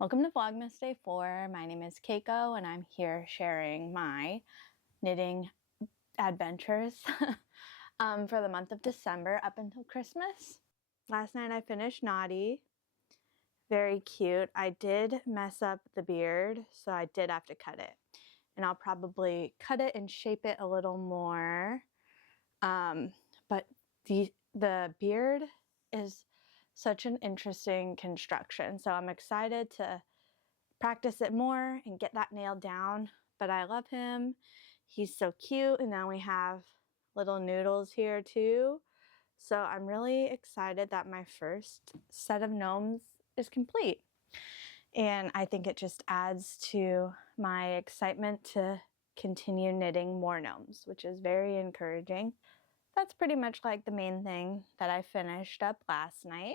Welcome to Vlogmas Day 4. My name is Keiko and I'm here sharing my knitting adventures for the month of December up until Christmas. Last night I finished Naughty. Very cute. I did mess up the beard, so I did have to cut it. And I'll probably cut it and shape it a little more. But the beard is such an interesting construction, so I'm excited to practice it more and get that nailed down. But I love him. He's so cute, and now we have little noodles here too. So I'm really excited that my first set of gnomes is complete. And I think it just adds to my excitement to continue knitting more gnomes, which is very encouraging. That's pretty much like the main thing that I finished up last night.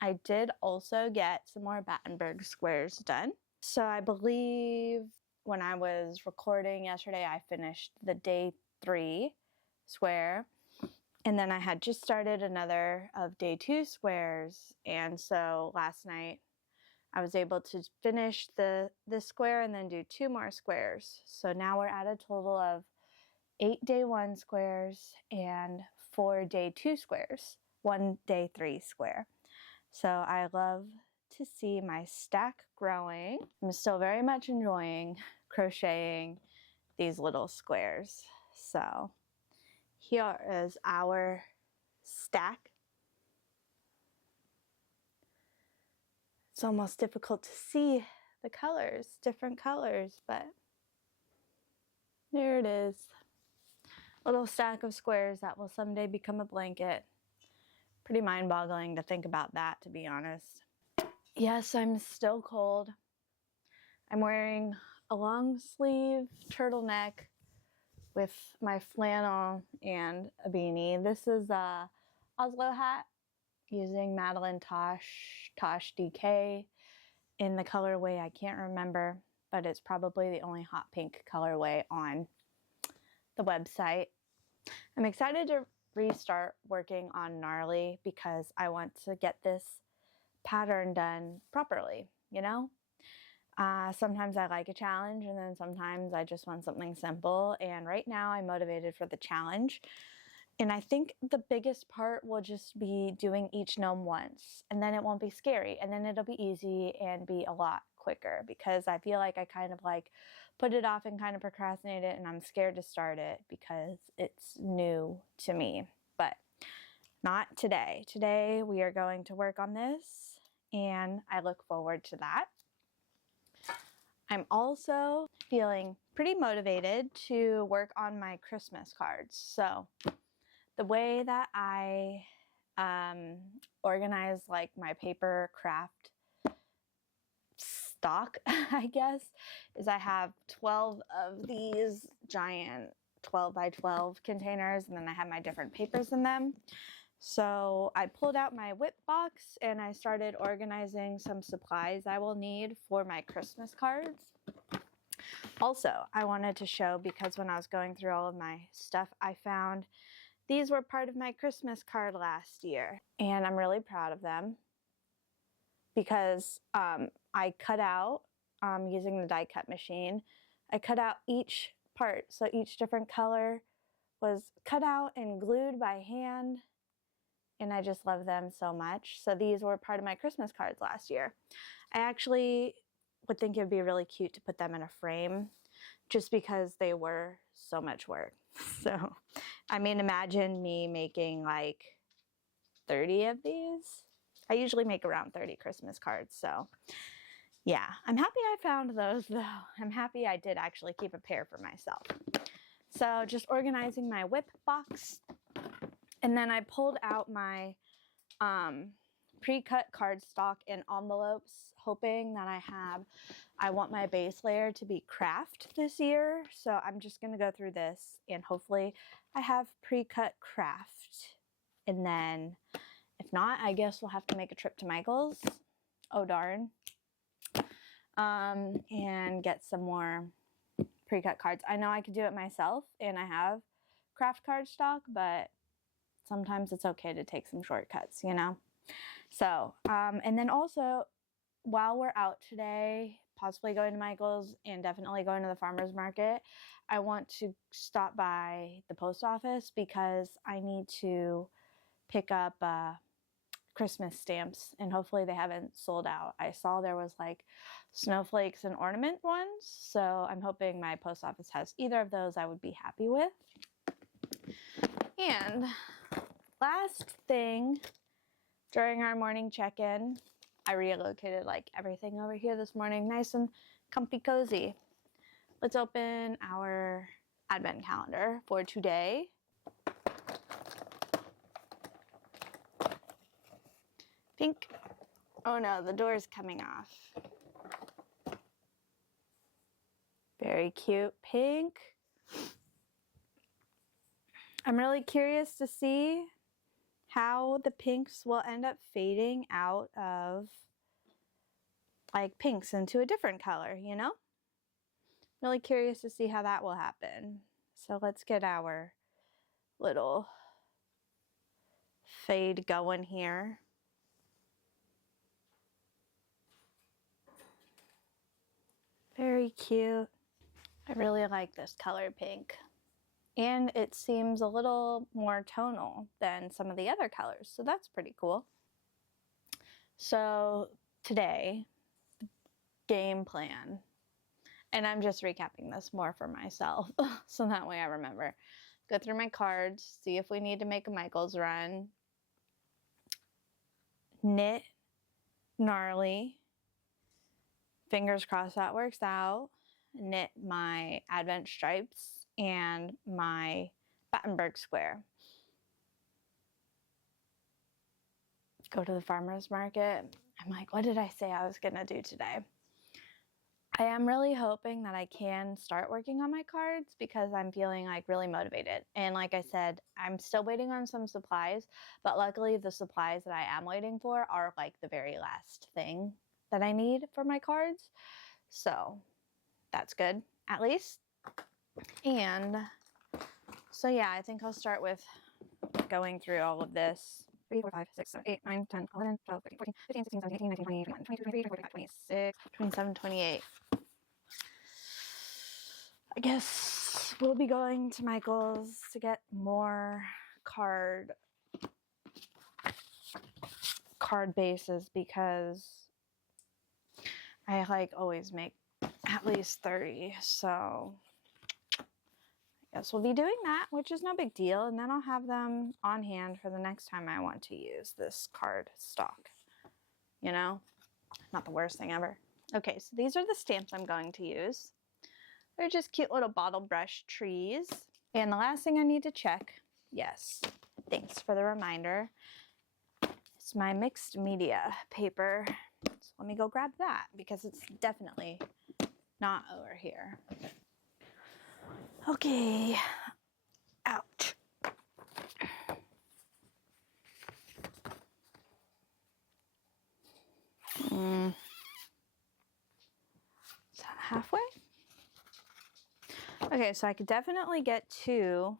I did also get some more Battenberg squares done. So I believe when I was recording yesterday, I finished the day 3 square. And then I had just started another of day 2 squares. And so last night I was able to finish this square and then do 2 more squares. So now we're at a total of 8 day 1 squares and 4 day 2 squares, 1 day 3 square. So I love to see my stack growing. I'm still very much enjoying crocheting these little squares. So here is our stack. It's almost difficult to see the colors, different colors, but there it is. A little stack of squares that will someday become a blanket. Pretty mind-boggling to think about that, to be honest. Yes, I'm still cold. I'm wearing a long sleeve turtleneck with my flannel and a beanie. This is a Oslo hat using Madeline Tosh DK in the colorway I can't remember, but it's probably the only hot pink colorway on the website. I'm excited to restart working on Gnarly because I want to get this pattern done properly, you know? Sometimes I like a challenge and then sometimes I just want something simple, and right now I'm motivated for the challenge. And I think the biggest part will just be doing each gnome once, and then it won't be scary, and then it'll be easy and be a lot quicker, because I feel like I kind of like put it off and kind of procrastinate it, and I'm scared to start it because it's new to me. But not today. Today we are going to work on this and I look forward to that. I'm also feeling pretty motivated to work on my Christmas cards. So the way that I organize like my paper craft stock, I guess, is I have 12 of these giant 12 by 12 containers, and then I have my different papers in them. So I pulled out my whip box and I started organizing some supplies I will need for my Christmas cards. Also, I wanted to show, because when I was going through all of my stuff, I found these were part of my Christmas card last year, and I'm really proud of them because I cut out, using the die cut machine, I cut out each part. So each different color was cut out and glued by hand, and I just love them so much. So these were part of my Christmas cards last year. I actually would think it would be really cute to put them in a frame just because they were so much work. So, I mean, imagine me making like 30 of these. I usually make around 30 Christmas cards, so yeah. I'm happy I found those though. I'm happy I did actually keep a pair for myself. So just organizing my whip box. And then I pulled out my pre-cut cardstock in envelopes, hoping that I want my base layer to be craft this year. So I'm just going to go through this and hopefully I have pre-cut craft. And then if not, I guess we'll have to make a trip to Michael's. Oh darn. And get some more pre-cut cards. I know I could do it myself and I have craft cardstock, but sometimes it's okay to take some shortcuts, you know? So, and then also while we're out today, possibly going to Michael's and definitely going to the farmer's market, I want to stop by the post office because I need to pick up Christmas stamps, and hopefully they haven't sold out. I saw there was like snowflakes and ornament ones, so I'm hoping my post office has either of those. I would be happy with. And last thing, during our morning check-in, I relocated like everything over here this morning, nice and comfy cozy. Let's open our advent calendar for today. Pink. Oh no, the door's coming off. Very cute pink. I'm really curious to see how the pinks will end up fading out of like pinks into a different color, you know? Really curious to see how that will happen. So let's get our little fade going here. Very cute. I really like this color pink. And it seems a little more tonal than some of the other colors, so that's pretty cool. So today, game plan, and I'm just recapping this more for myself, so that way I remember. Go through my cards, see if we need to make a Michael's run, knit, gnarly, fingers crossed that works out, knit my advent stripes and my Battenberg square. Go to the farmer's market. I'm like, what did I say I was gonna do today? I am really hoping that I can start working on my cards because I'm feeling like really motivated. And like I said, I'm still waiting on some supplies, but luckily the supplies that I am waiting for are like the very last thing that I need for my cards. So that's good, at least. And so yeah, I think I'll start with going through all of this. 3, 4, 5, 6, 7, 8, 9, 10, 11, 12, 13, 14, 15, 16, 17, 18, 19, 20, 21, 22, 23, 24, 25, 26, 27, 28. I guess we'll be going to Michael's to get more card bases because I like always make at least 30, so I guess we'll be doing that, which is no big deal, and then I'll have them on hand for the next time I want to use this card stock. You know, not the worst thing ever. Okay, so these are the stamps I'm going to use. They're just cute little bottle brush trees. And the last thing I need to check, yes, thanks for the reminder, it's my mixed media paper. So let me go grab that because it's definitely not over here. Okay, ouch. Is that halfway? Okay, so I could definitely get 2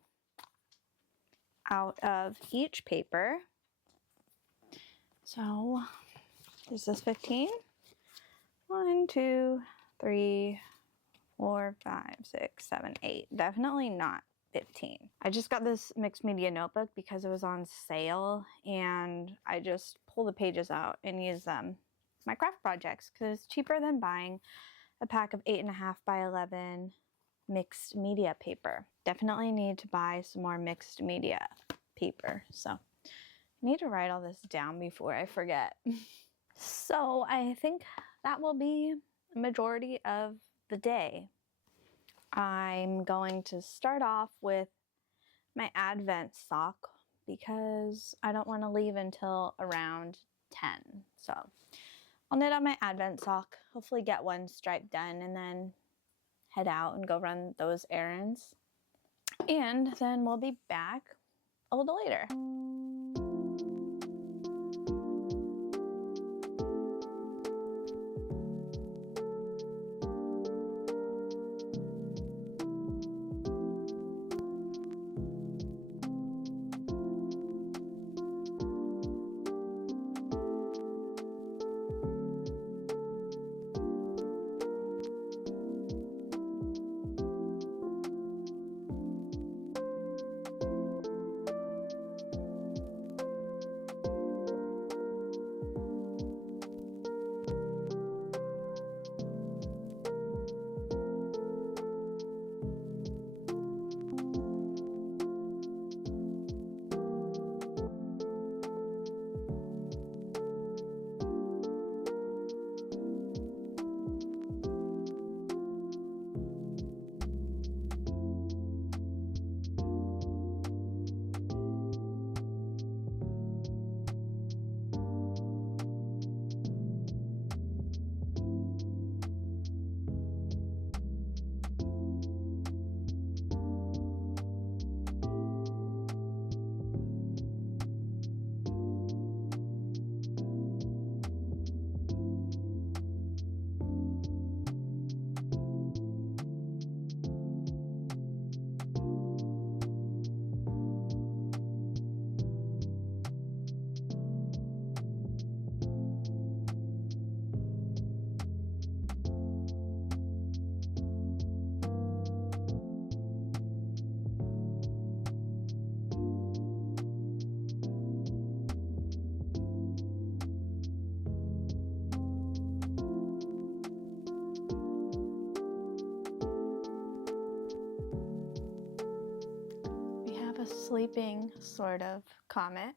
out of each paper. So is this 15? 1, 2, 3, 4, 5, 6, 7, 8. Definitely not 15. I just got this mixed media notebook because it was on sale, and I just pull the pages out and use them for my craft projects because it's cheaper than buying a pack of 8.5 by 11 mixed media paper. Definitely need to buy some more mixed media paper. So I need to write all this down before I forget. So I think that will be the majority of the day. I'm going to start off with my advent sock because I don't want to leave until around 10. So I'll knit on my advent sock, hopefully get one stripe done, and then head out and go run those errands. And then we'll be back a little later. sleeping, sort of, Comet.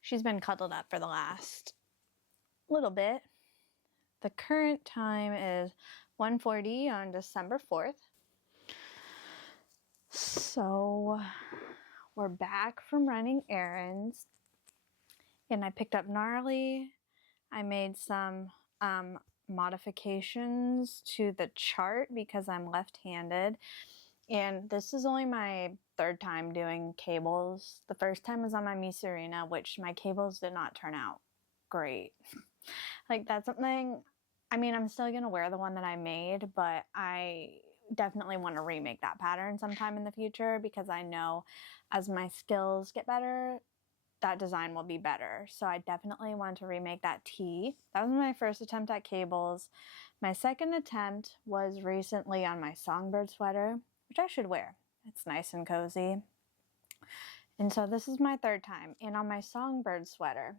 She's been cuddled up for the last little bit. The current time is 1:40 on December 4th. So we're back from running errands, and I picked up Gnarly. I made some modifications to the chart because I'm left-handed, and this is only my third time doing cables. The first time was on my Misurina, which my cables did not turn out great. Like, that's something, I mean, I'm still gonna wear the one that I made, but I definitely want to remake that pattern sometime in the future because I know as my skills get better, that design will be better. So I definitely want to remake that tee. That was my first attempt at cables. My second attempt was recently on my songbird sweater, which I should wear. It's nice and cozy. And so this is my third time. And on my songbird sweater,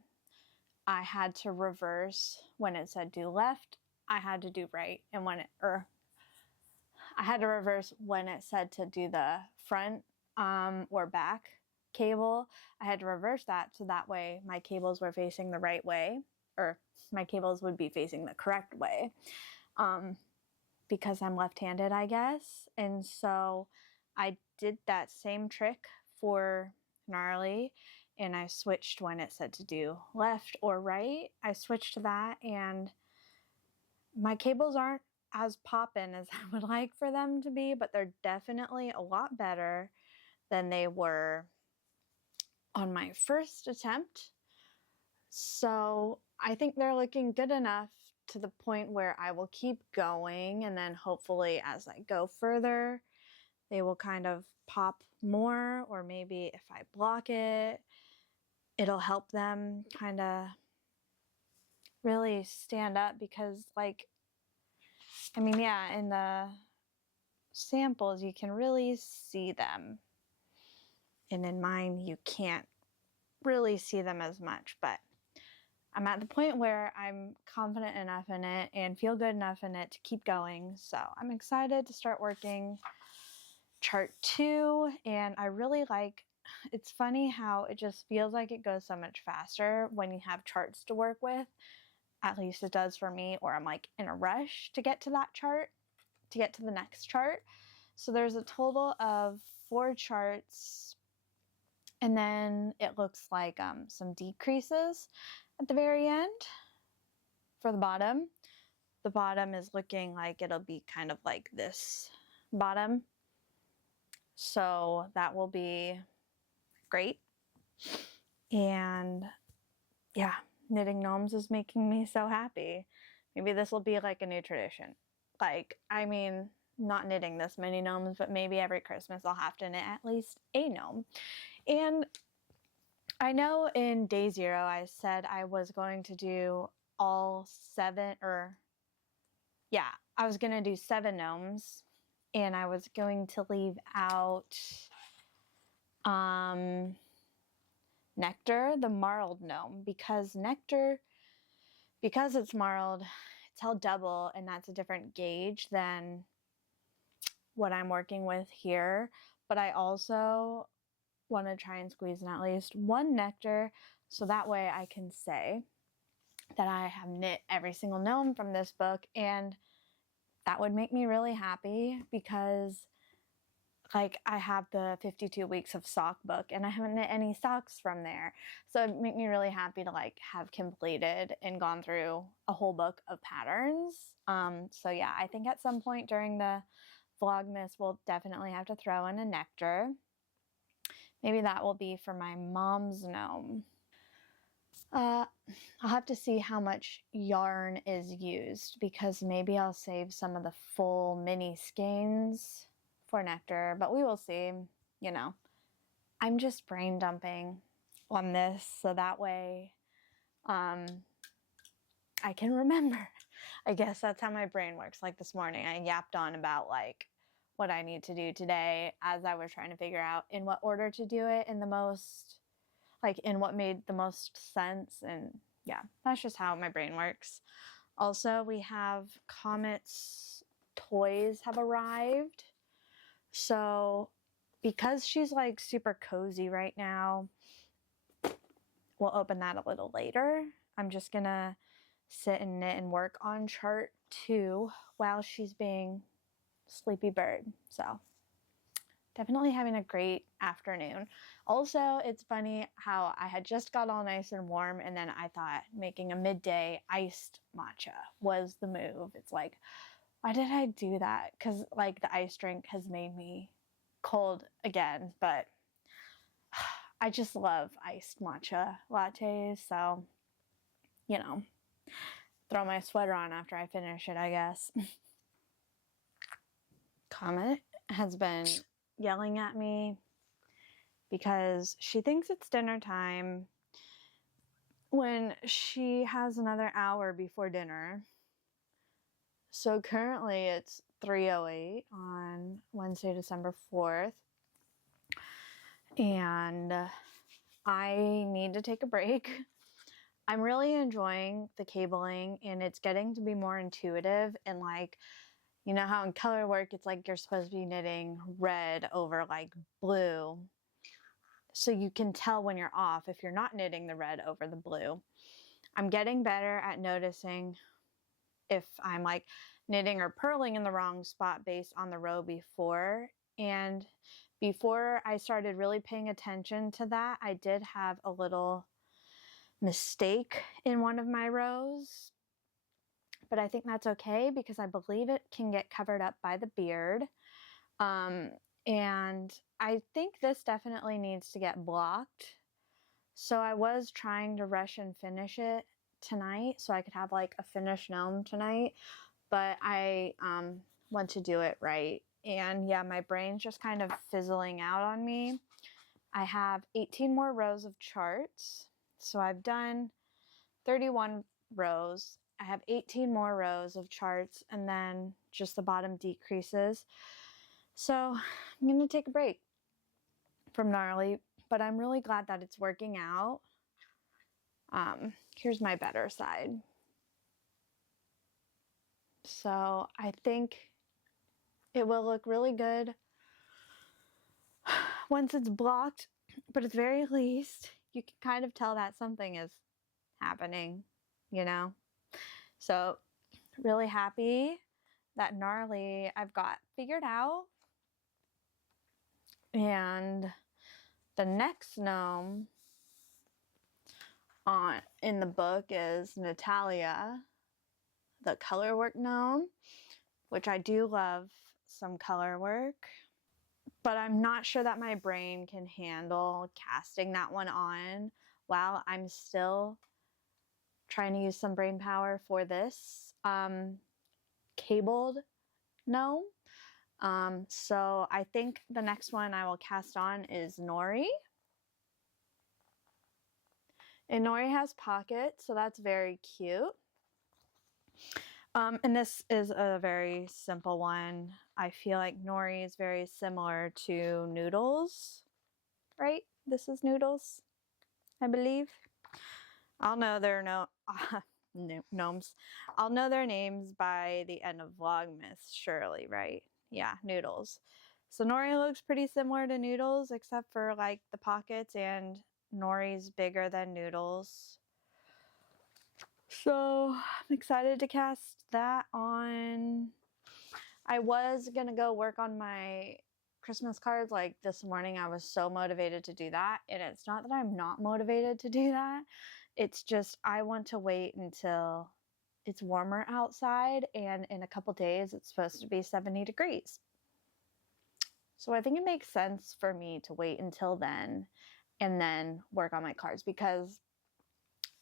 I had to reverse when it said do left, I had to do right. And when I had to reverse when it said to do the front or back cable. I had to reverse that so that way my cables were facing the right way, or my cables would be facing the correct way, because I'm left-handed, I guess. And so I did that same trick for Gnarly, and I switched when it said to do left or right. I switched to that, and my cables aren't as poppin' as I would like for them to be, but they're definitely a lot better than they were on my first attempt. So I think they're looking good enough to the point where I will keep going, and then hopefully as I go further, they will kind of pop more, or maybe if I block it, it'll help them kind of really stand up because, like, I mean, yeah, in the samples, you can really see them. And in mine, you can't really see them as much. But I'm at the point where I'm confident enough in it and feel good enough in it to keep going. So I'm excited to start working chart 2. And I really like, it's funny how it just feels like it goes so much faster when you have charts to work with. At least it does for me, or I'm like in a rush to get to that chart, to get to the next chart. So there's a total of 4 charts, and then it looks like some decreases at the very end for the bottom. The bottom is looking like it'll be kind of like this bottom. So that will be great. And yeah, knitting gnomes is making me so happy. Maybe this will be like a new tradition. Like, I mean, not knitting this many gnomes, but maybe every Christmas I'll have to knit at least a gnome. And I know in day 0 I said I was going to do all 7, or yeah, I was going to do 7 gnomes, and I was going to leave out Nectar, the marled gnome, because Nectar, because it's marled, it's held double, and that's a different gauge than what I'm working with here. But I also want to try and squeeze in at least 1 Nectar, so that way I can say that I have knit every single gnome from this book, and that would make me really happy because, like, I have the 52 weeks of sock book and I haven't knit any socks from there. So it'd make me really happy to like have completed and gone through a whole book of patterns. So yeah, I think at some point during the vlogmas, we'll definitely have to throw in a Nectar. Maybe that will be for my mom's gnome. I'll have to see how much yarn is used, because maybe I'll save some of the full mini skeins for Nectar, but we will see. You know, I'm just brain dumping on this so that way I can remember. I guess that's how my brain works. Like this morning I yapped on about like what I need to do today as I was trying to figure out in what order to do it in the most, like in what made the most sense. And yeah, that's just how my brain works. Also, we have Comet's toys have arrived. So because she's like super cozy right now, we'll open that a little later. I'm just gonna sit and knit and work on chart 2 while she's being sleepy bird. So definitely having a great afternoon. Also, it's funny how I had just got all nice and warm, and then I thought making a midday iced matcha was the move. It's like, why did I do that? Because like the ice drink has made me cold again, but I just love iced matcha lattes, so, you know, throw my sweater on after I finish it, I guess. Comet has been yelling at me because she thinks it's dinner time when she has another hour before dinner. So currently it's 3:08 on Wednesday, December 4th. And I need to take a break. I'm really enjoying the cabling, and it's getting to be more intuitive. And like, you know how in color work, it's like you're supposed to be knitting red over like blue. So you can tell when you're off if you're not knitting the red over the blue. I'm getting better at noticing if I'm like knitting or purling in the wrong spot based on the row before. And before I started really paying attention to that, I did have a little mistake in one of my rows, but I think that's okay because I believe it can get covered up by the beard. And I think this definitely needs to get blocked. So I was trying to rush and finish it tonight so I could have like a finished gnome tonight, but I want to do it right. And yeah, my brain's just kind of fizzling out on me. I have 18 more rows of charts. So I've done 31 rows. I have 18 more rows of charts, and then just the bottom decreases. So I'm going to take a break from gnarly, but I'm really glad that it's working out. Here's my better side. So I think it will look really good once it's blocked, but at the very least, you can kind of tell that something is happening, you know? So really happy that gnarly I've got figured out. And the next gnome in the book is Natalia, the color work gnome, which I do love some color work, but I'm not sure that my brain can handle casting that one on while I'm still trying to use some brain power for this cabled gnome. So I think the next one I will cast on is Nori. And Nori has pockets, so that's very cute. And this is a very simple one. I feel like Nori is very similar to Noodles, right? This is Noodles, I believe. I'll know their gnomes. I'll know their names by the end of Vlogmas, surely, right? Yeah, Noodles. So Nori looks pretty similar to Noodles, except for like the pockets, and Nori's bigger than Noodles. So I'm excited to cast that on. I was gonna go work on my Christmas cards like this morning. I was so motivated to do that, and it's not that I'm not motivated to do that. It's just I want to wait until it's warmer outside, and in a couple days it's supposed to be 70 degrees. So I think it makes sense for me to wait until then and then work on my cards, because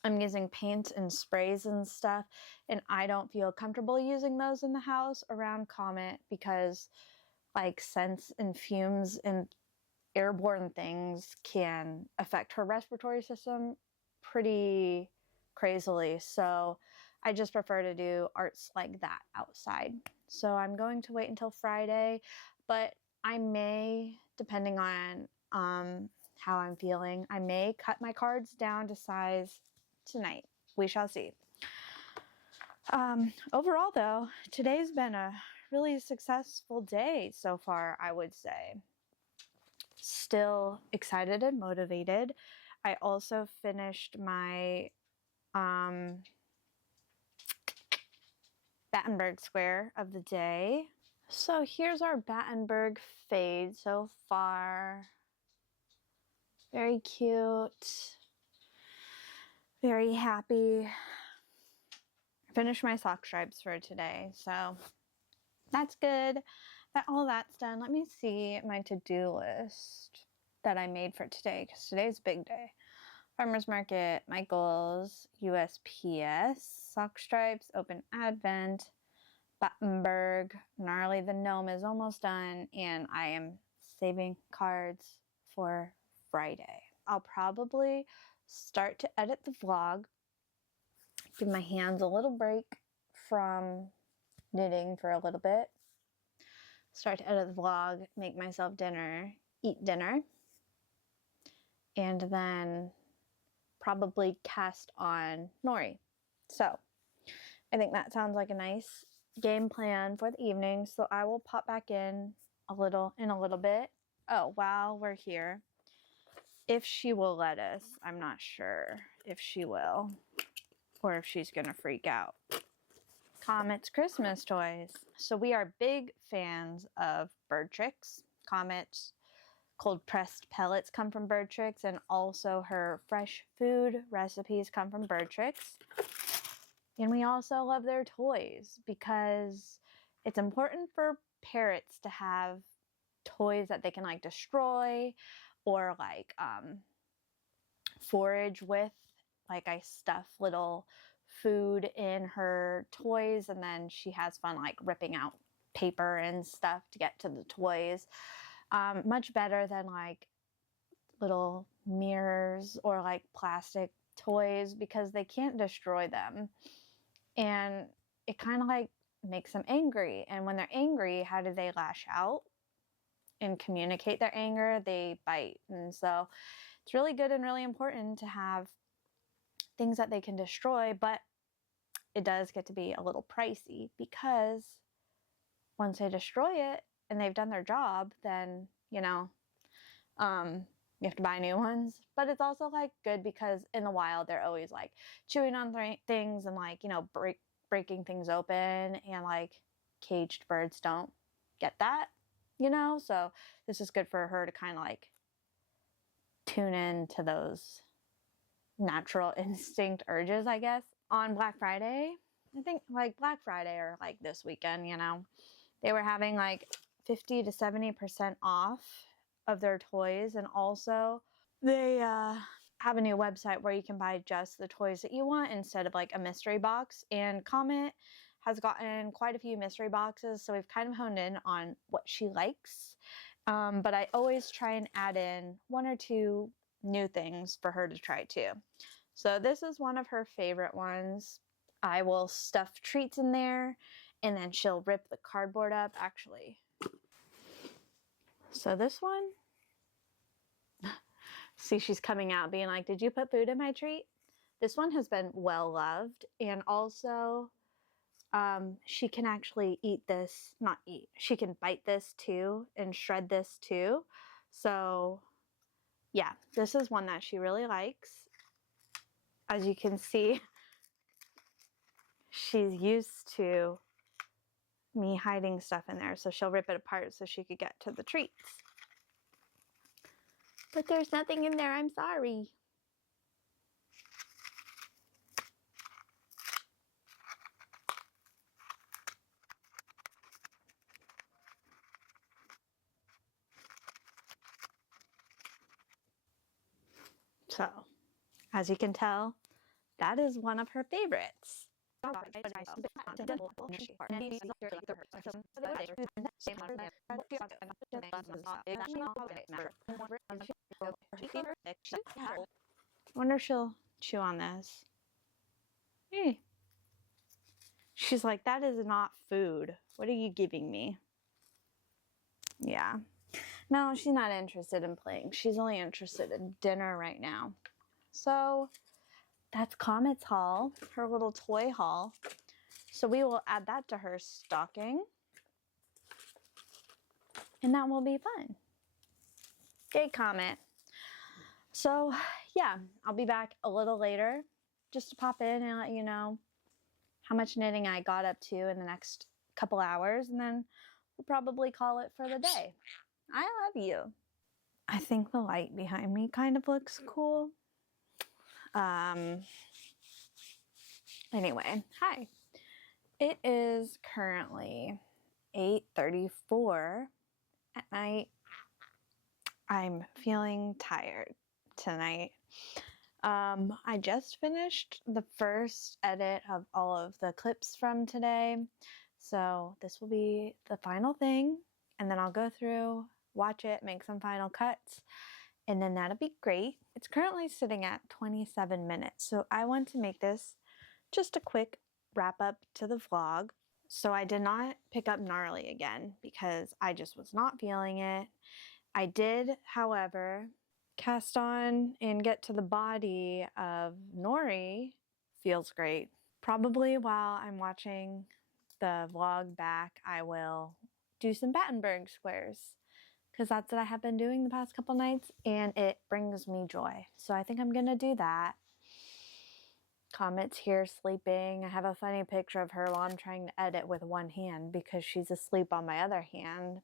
I'm using paint and sprays and stuff, and I don't feel comfortable using those in the house around Comet because like scents and fumes and airborne things can affect her respiratory system pretty crazily. So I just prefer to do arts like that outside. So I'm going to wait until Friday, but I may, depending on how I'm feeling, I may cut my cards down to size tonight. We shall see. Overall though, today's been a really successful day so far, I would say. still excited and motivated. I also finished my Battenberg square of the day. So here's our Battenberg fade so far. Very cute. Very happy. Finished my sock stripes for today, so that's good. All that's done. Let me see my to-do list that I made for today, because today's a big day. Farmer's Market, Michael's, USPS, sock stripes, open Advent, Battenberg, Gnarly the Gnome is almost done, and I am saving cards for Friday. I'll probably start to edit the vlog, give my hands a little break from knitting for a little bit, start to edit the vlog, make myself dinner, eat dinner, and then probably cast on Nori. So I think that sounds like a nice game plan for the evening. So I will pop back in a little bit. Oh, while we're here, if she will let us, I'm not sure if she will or if she's gonna freak out. Comet's Christmas toys. So we are big fans of bird tricks. Comet's cold pressed pellets come from bird tricks, and also her fresh food recipes come from bird tricks. And we also love their toys because it's important for parrots to have toys that they can like destroy or like forage with. Like I stuff little food in her toys, and then she has fun like ripping out paper and stuff to get to the toys. Much better than like little mirrors or like plastic toys, because they can't destroy them, and it kind of like makes them angry. And when they're angry, how do they lash out and communicate their anger? They bite. And so it's really good and really important to have things that they can destroy, but it does get to be a little pricey, because once they destroy it and they've done their job, then, you know, you have to buy new ones. But it's also like good because in the wild, they're always like chewing on things and like, you know, breaking things open, and like caged birds don't get that, you know? So this is good for her to kind of like tune in to those natural instinct urges, I guess. On Black Friday, I think like Black Friday or like this weekend, you know, they were having like 50 to 70% off of their toys. And also they have a new website where you can buy just the toys that you want instead of like a mystery box. And Comet has gotten quite a few mystery boxes, so we've kind of honed in on what she likes. But I always try and add in one or two new things for her to try too. So this is one of her favorite ones. I will stuff treats in there, and then she'll rip the cardboard up, actually. So this one, see, she's coming out being like, did you put food in my treat? This one has been well loved, and also she can actually eat this, not eat, she can bite this too and shred this too. So yeah, this is one that she really likes. As you can see, she's used to me hiding stuff in there, so she'll rip it apart so she could get to the treats. But there's nothing in there, I'm sorry. So, as you can tell, that is one of her favorites. I wonder if she'll chew on this. Hey. She's like, that is not food. What are you giving me? Yeah. No, she's not interested in playing. She's only interested in dinner right now. So that's Comet's haul, her little toy haul. So we will add that to her stocking, and that will be fun. Yay, Comet. So yeah, I'll be back a little later just to pop in and let you know how much knitting I got up to in the next couple hours, and then we'll probably call it for the day. I love you. I think the light behind me kind of looks cool. Anyway, hi. It is currently 8:34 at night. I'm feeling tired tonight. I just finished the first edit of all of the clips from today, so this will be the final thing, and then I'll go through, watch it, make some final cuts, and then that'll be great. It's currently sitting at 27 minutes, so I want to make this just a quick wrap up to the vlog. So I did not pick up Gnarly again because I just was not feeling it. I did, however, cast on and get to the body of Nori. Feels great. Probably while I'm watching the vlog back, I will do some Battenberg squares because that's what I have been doing the past couple nights and it brings me joy. So I think I'm gonna do that. Comet's here sleeping. I have a funny picture of her while I'm trying to edit with one hand because she's asleep on my other hand.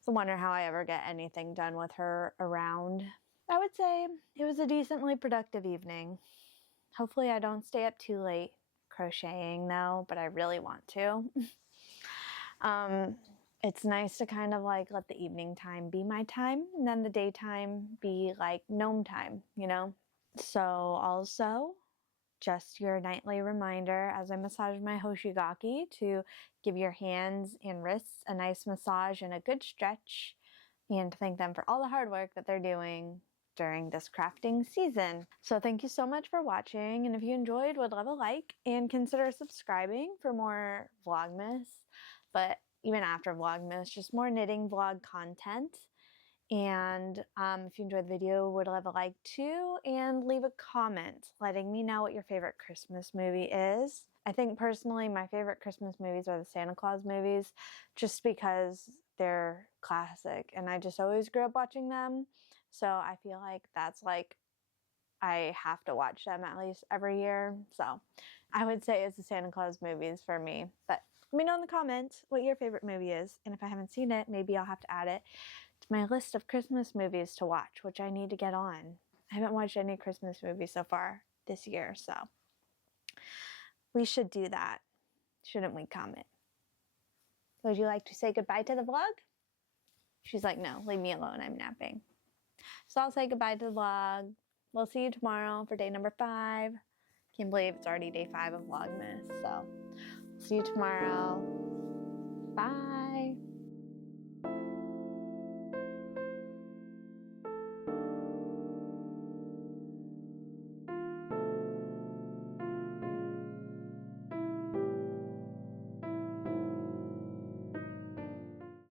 So I wonder how I ever get anything done with her around. I would say it was a decently productive evening. Hopefully I don't stay up too late crocheting though, but I really want to. It's nice to kind of like let the evening time be my time and then the daytime be like gnome time, you know? So also, just your nightly reminder as I massage my hoshigaki to give your hands and wrists a nice massage and a good stretch, and to thank them for all the hard work that they're doing during this crafting season. So thank you so much for watching, and if you enjoyed, would love a like and consider subscribing for more vlogmas, but even after vlogmas, just more knitting vlog content. And if you enjoyed the video, would love a like too, and leave a comment letting me know what your favorite Christmas movie is. I think personally my favorite Christmas movies are the Santa Claus movies, just because they're classic and I just always grew up watching them. So I feel like that's like I have to watch them at least every year. So I would say it's the Santa Claus movies for me. But let me know in the comments what your favorite movie is, and if I haven't seen it, maybe I'll have to add it to my list of Christmas movies to watch, which I need to get on. I haven't watched any Christmas movies so far this year, so we should do that, shouldn't we, Comet? Would you like to say goodbye to the vlog? She's like, no, leave me alone, I'm napping. So I'll say goodbye to the vlog. We'll see you tomorrow for day number 5. Can't believe it's already day 5 of Vlogmas, so see you tomorrow. Bye.